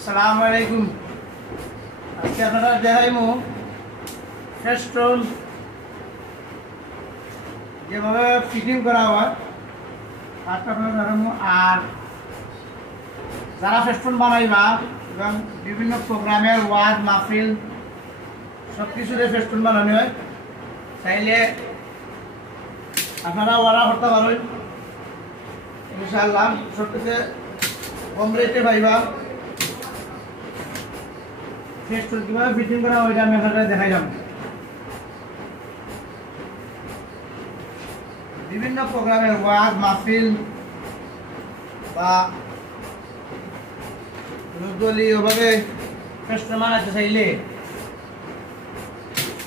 আসসালামু আলাইকুম। আজকে আপনারা দেখাইমু ফেস্টুন যেভাবে ফিটিং করা হয় তারটা আপনারা দেখাইমু। আর যারা ফেস্টুন বানাইবা এবং বিভিন্ন প্রোগ্রামের ওয়াজ মাহফিল সব কিছুতে ফেস্টুন বানানো হয়, চাইলে আপনারা অর্ডার করতে পারেন ইনশাআল্লাহ। সবথেকে কম রেটে পাইবা। ফেস্টুন কীভাবে ফিটিং করা হয় আমি আপনারা দেখাইলাম। বিভিন্ন প্রোগ্রামের ওয়াজ মাহফিল বা দলীয়ভাবে ফেস্টুন বানাতে চাইলে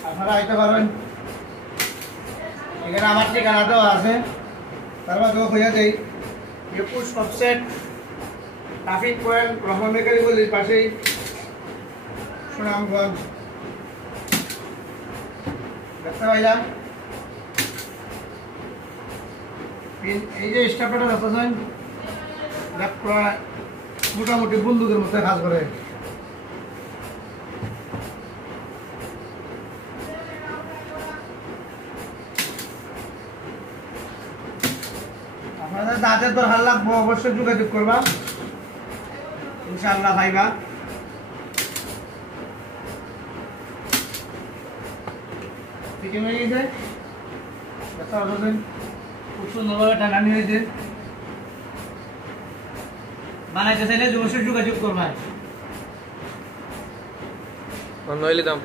আপনারা আইতে পারেন। এখানে আমার ঠিকানা দেওয়া আছে, তার বাদেও হইয়া যাই 21 অফসেট ট্রাফিক পয়েন্ট রহমান বেকারি গলির পাশেই সুনামগঞ্জ। দেখতে পাইলাম এই যে স্টাফটা দেখতেছেন প্রায় মোটামুটি বন্দুকের মধ্যে কাজ করে। আপনাদের যাদের দরকার লাগবো অবশ্যই যোগাযোগ করবা, ইনশাআল্লাহ পাইবা। ফিটিং হয়ে গেছে, খুব সুন্দরভাবে টানানি হয়েছে। বানাইতে চাইলে অবশ্যই যোগাযোগ করবা। নইলে দাম